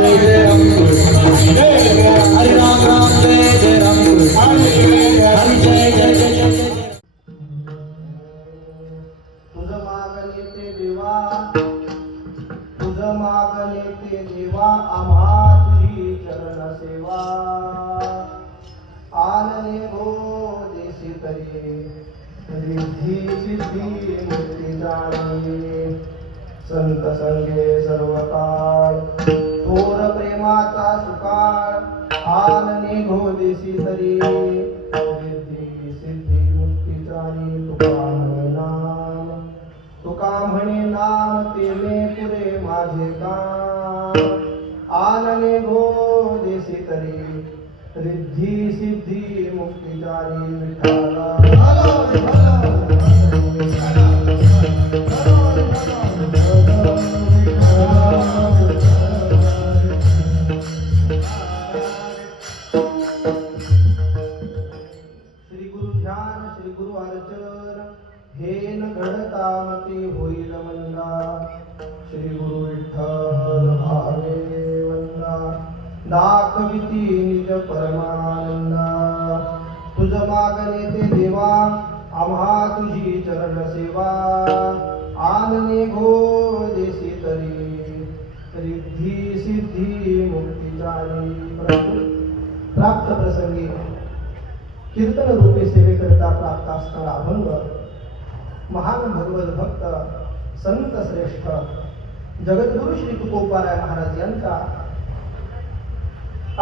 जय जय राम हरे राम राम जय जय राम हरे जय जय जय जय तुझ मागणे ते देवा तुझ मागणे ते देवा आम्हा तुझी चरण सेवा आनने गो देशी तरी रिद्धी सिद्धी मुक्ती जाणे संत संगे सर्व काळ थोर प्रेमाचा सुकाळ आनने गो देशी तरी रिद्धी सिद्धी मुक्ती जाणे तुका म्हणे नाम तेने पुरे माझे काम आनने गो देशी तरी रिद्धी सिद्धी मुक्ती जारी विठाला श्री गुरु ध्यान श्री गुरु अर्चन हे न घडता मती होईल मंदा श्री गुरु विठ्ठल भावे वंदा दाखविती निज परमानंदा तुझ मागणे ते देवा आम्हा तुझी चरण सेवा आनने गो देशी तरी रिद्धी सिद्धी मुक्ती जाणी प्राप्त प्रसंगी कीर्तन रूपे सेवेकरिता प्राप्त असणारा अभंग महान भगवत भक्त संत श्रेष्ठ जगद्गुरु श्री तुकोबाराय महाराज यांचा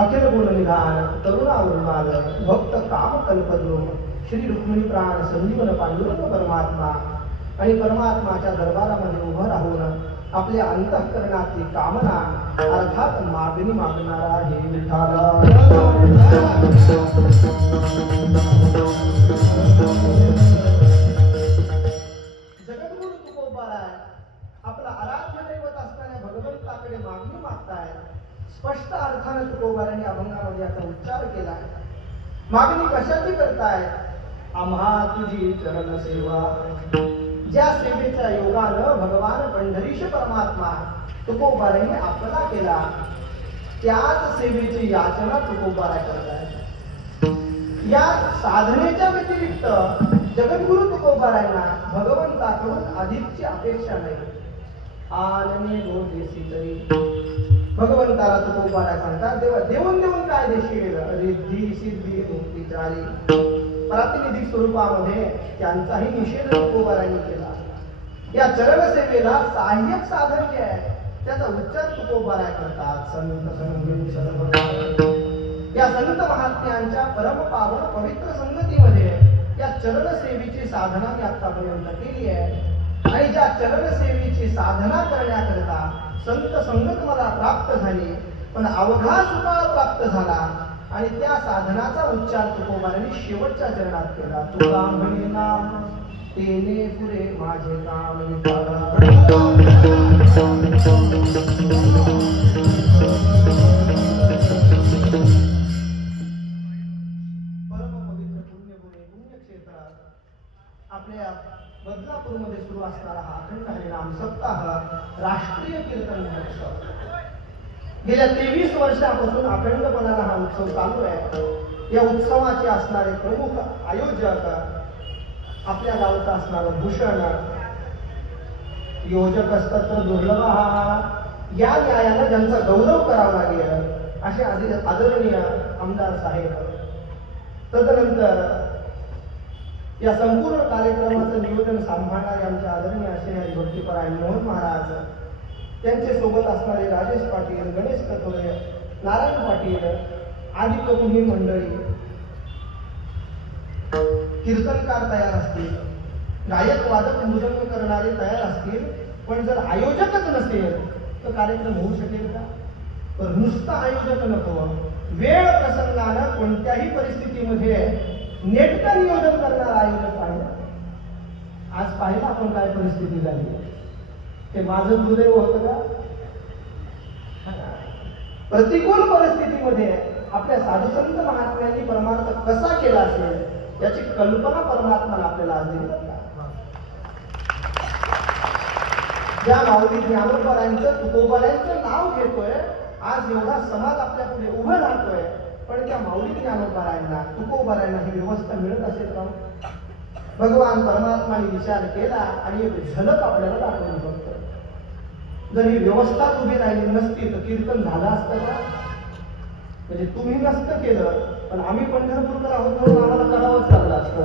अखिल गुण निधान करुणावरुणाल भक्त काम कल्पद्रुम श्री रुक्मिणी प्राण संजीवन पांडुरंग परमात्मा आणि परमात्माच्या दरबारामध्ये उभं राहून आपल्या अंतःकरणाची कामना अर्थात मागणी मागणारा हे विठाला जगद्गुरु तुकोबाराय आपला आराध्य दैवत असणाऱ्या भगवंताकडे मागणी मागताय स्पष्ट अर्थाने तुकोबाराने अभंगामध्ये आता उच्चार केलाय मागणी कशाची करताय आम्हा तुझी चरण सेवा ज्या सेवेच्या योगानं भगवान पंढरीश परमात्मा तुकोबाराने आपला केला त्याच सेवेची याचना तुकोबाराय करतायत या साधनेच्या व्यतिरिक्त जगद्गुरु तुकोबारायांना भगवंताकडून अधिकची अपेक्षा नाही आनने गो देशी तरी भगवंताला तुकोबाराय सांगतात देवा देऊन देऊन काय देशील रिद्धी सिद्धी मुक्ती जारी प्रातिनिधिक स्वरूपामध्ये त्यांचाही निषेध तुकोबारायांनी केला या चरण सेवेला सहाय्यक साधन जे आहे त्याचा उच्चार तुकोबाराय करतात संत संगीत सर्व या संत महात्म्यांच्या परम पावन पवित्र संगतीमध्ये या चरण सेवेची साधना मी आतापर्यंत केली आहे आणि ज्या चरण सेवेची साधना करण्याकरता संत संगत मला प्राप्त झाली पण अवघा सुकाळ प्राप्त झाला आणि त्या साधनाचा उच्चार तुकोबारांनी शेवटच्या चरणात केला तुका म्हणे नाम तेने पुरे माझे काम आपल्या बदलापूरमध्ये सुरू असणारा हा अखंड हरिनाम सप्ताह राष्ट्रीय कीर्तन महोत्सव गेल्या 23 वर्षापासून अखंडपणाला हा उत्सव चालू आहे या उत्सवाचे असणारे प्रमुख आयोजक आपल्या गावचा असणारा भूषण योजक असतात तर दुर्लभ हा या न्यायाला ज्यांचा गौरव करावा लागेल असे आदरणीय आमदार साहेब तदनंतर या संपूर्ण कार्यक्रमाचं नियोजन सांभाळणारे आमचे आदरणीय असे भक्तीपरायण मोहन महाराज त्यांचे सोबत असणारे राजेश पाटील गणेश कथोरे नारायण पाटील आदी प्रमुख मंडळी कीर्तनकार तयार असतील गायक वादक मृदंग करणारे तयार असतील पण जर आयोजकच नसेल तर कार्यक्रम होऊ शकेल का तर नुसतं आयोजक नको वेळ प्रसंगानं कोणत्याही परिस्थितीमध्ये नेटकं नियोजन करणारा आयोजक पाहिजे आज पाहिलं आपण काय परिस्थिती झाली ते माझं दुर्दैव होतं का प्रतिकूल परिस्थितीमध्ये आपल्या साधुसंत महात्म्यांनी परमार्थ कसा केला असेल याची कल्पना परमात्माला आपल्याला आज दिली ज्या माऊली ज्ञानोबारांचं तुकोबारांचं नाव घेतोय आज एवढा समाज आपल्या पुढे उभं राहतोय, पण त्या माऊली ज्ञानोबारायांना तुकोबारायांना ही व्यवस्था मिळत असेल का? भगवान परमात्माने विचार केला आणि एक झलक आपल्याला दाखवली फक्त. जर ही व्यवस्थाच उभी राहिली नसती तर कीर्तन झालं असतं का? म्हणजे तुम्ही नसतं केलं, पण आम्ही पंढरपूरकर आहोत म्हणून आम्हाला करावंच लागलं असतं.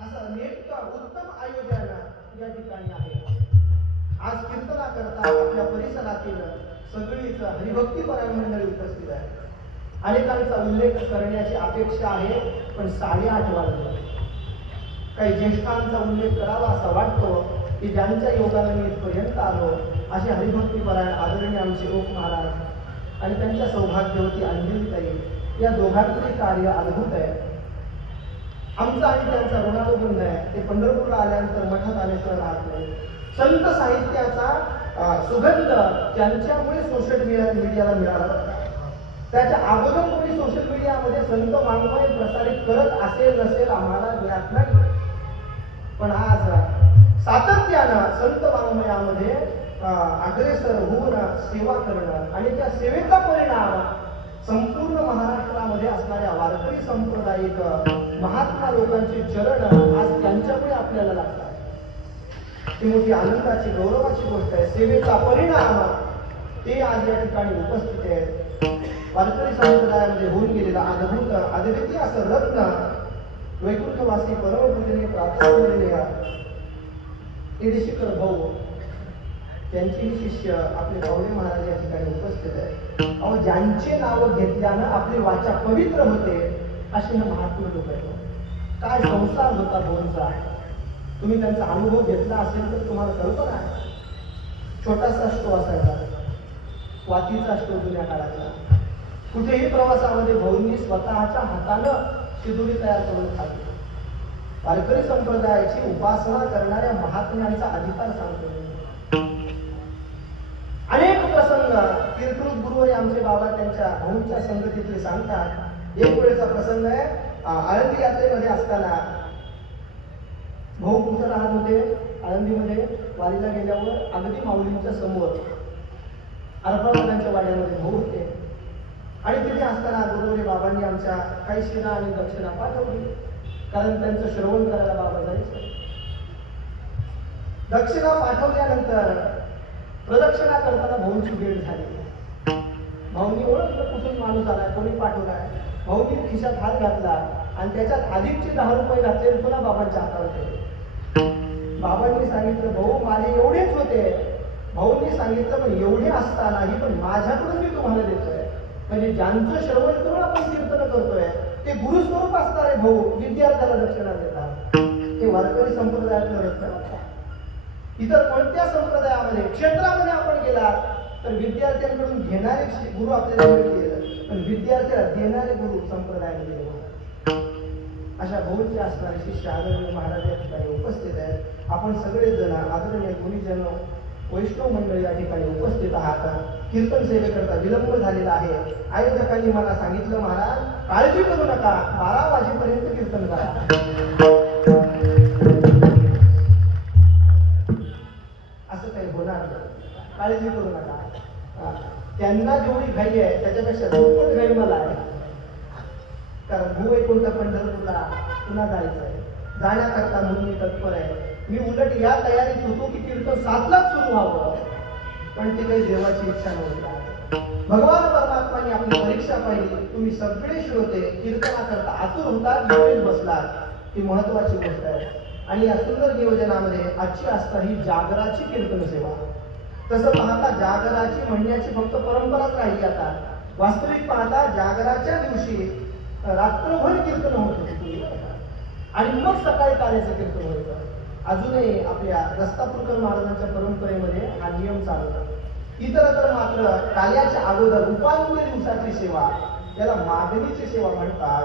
असं नेमकं उत्तम आयोजन या ठिकाणी आहे. आज कीर्तना करता आपल्या परिसरातील सगळीच हरिभक्तीपरायण मंडळी उपस्थित आहे. अनेकांचा उल्लेख करण्याची अपेक्षा आहे, पण 8:30 वाजले. काही ज्येष्ठांचा उल्लेख करावा असा वाटतो की ज्यांच्या योगाने मी इथपर्यंत आलो असे हरिभक्तीपरायण आदरणीय आमचे ओक महाराज आणि त्यांच्या सौभाग्यवती अंजलीताई, या दोघांचे कार्य अद्भुत आहे. आमचा आणि त्यांचा ऋणानुबंध आहे. ते पंढरपूरला आल्यानंतर मठात आल्याशिवाय राहत नाही. संत साहित्याचा सुगंध त्यांच्यामुळे सोशल मीडियाला मिळाला. त्याच्या अगोदर कोणी सोशल मीडियामध्ये संत वाङ्मय प्रसारित करत असेल नसेल आम्हाला ज्ञात नाही, पण आज सातत्यानं संत वाङ्मयामध्ये अग्रेसर होऊन सेवा करणं आणि त्या सेवेचा परिणाम संपूर्ण महाराष्ट्रामध्ये असणाऱ्या वारकरी संप्रदायिक महात्मा लोकांचे चरण आज त्यांच्यामुळे आपल्याला लागतात. ही मोठी आनंदाची गौरवाची गोष्ट आहे. सेवेचा परिणाम ते आज या ठिकाणी उपस्थित आहेत. वारकरी संप्रदायामध्ये होऊन गेलेला अद्भुत अद्वितीय असं रत्न वैकुंठवासी परमपूजनीय प्राप्त झालेले शिखर भाऊ, त्यांचेही शिष्य आपले बावले महाराज या ठिकाणी उपस्थित आहे. अहो, ज्यांचे नाव घेतल्यानं आपली वाचा पवित्र होते असे हे महात्मा लोक आहेत. काय संसार होता भाऊंचा, तुम्ही त्यांचा अनुभव घेतला असेल तर तुम्हाला कल्पना आहे. छोटासा स्टो असायचा, वातीचा स्टो जुन्या काळातला. कुठेही प्रवासामध्ये भाऊंनी स्वतःच्या हातानं शिदोरी तयार करून खाल्ली. वारकरी संप्रदायाची उपासना करणाऱ्या महात्म्यांचा अधिकार सांगतो. अनेक प्रसंग कीर्तन गुरुवारी आमचे बाबा त्यांच्या भाऊंच्या संगतीतले सांगतात. एक वेळेचा प्रसंग आहे, आळंदी यात्रेमध्ये असताना भाऊ कुठं राहत होते, आळंदीमध्ये वारीला गेल्यावर अगदी माऊलींच्या समोर अर्पणाच्या वाड्यामध्ये भाऊ होते. आणि तिथे असताना गुरुवारी बाबांनी आमच्या काही शिरा आणि दक्षिणा पाठवली, कारण त्यांचं श्रवण करायला बाबा जायचं. दक्षिणा पाठवल्यानंतर प्रदक्षिणा करताना भाऊंची भेट झाली. भाऊंनी ओळखलं कुठून माणूस आलाय, कोणी पाठवलाय. भाऊंनी खिशात हात घातला आणि त्याच्यात अधिकचे 10 रुपये घातले आणि पुन्हा बाबांच्या हातावर ठेवले. बाबांनी सांगितलं, भाऊ माझे एवढेच होते. भाऊंनी सांगितलं, पण एवढे असतानाही पण माझ्याकडून मी तुम्हाला देतोय. म्हणजे ज्यांचं श्रवण करून आपण कीर्तन करतोय ते गुरुस्वरूप असणारे भाऊ विद्यार्थ्याला दक्षिणा देतात. हे वारकरी संप्रदायातलं रत्न. इतर कोणत्या संप्रदायामध्ये क्षेत्रामध्ये आपण गेला तर विद्यार्थ्यांकडून घेणारे गुरु आपल्याला मिळतील, पण विद्यार्थ्याला देणारे गुरु संप्रदायामध्ये अशा भाऊंचे असणारे शिष्य आदरणीय महाराज या ठिकाणी उपस्थित आहेत. आपण सगळेजण आदरणीय गुरुजन वैष्णव मंडळी या ठिकाणी उपस्थित आहात. कीर्तन सेवेकरता विलंब झालेला आहे. आयोजकांनी मला सांगितलं, महाराज काळजी करू नका, 12 वाजेपर्यंत कीर्तन करा. असं काही होणार नाही, काळजी करू नका. त्यांना जेवढी घाई आहे त्याच्यापेक्षा दुप्पट घाई मला आहे. कारण भूवैकुंठ पंढरपूरला पुन्हा जायचं आहे. जाण्याकरता म्हणून मी तत्पर आहे. मी उलट या तयारीत होतो की कीर्तन 7लाच सुरू व्हावं, पण ती काही देवाची इच्छा नव्हती. भगवान परमात्माने आपली परीक्षा पाहिली. तुम्ही सगळे श्रोते कीर्तनाकरता आतुर होतात, इथेच बसलात. ही महत्वाची गोष्ट आहे. आणि या सुंदर नियोजनामध्ये आजची असता ही जागराची कीर्तन सेवा. तसं पाहता जागराची म्हणण्याची फक्त परंपराच राहिली. आता वास्तविक पाहता जागराच्या दिवशी रात्रभर कीर्तन होत होते आणि मग सकाळी कार्याचं कीर्तन व्हायचं. अजूनही आपल्या दत्तात्रय महाराजांच्या परंपरेमध्ये हा नियम चालू आहे. इतरत्र मात्र कार्याच्या अगोदर उपांत्य दिवसाची सेवा, याला मागणीची सेवा म्हणतात.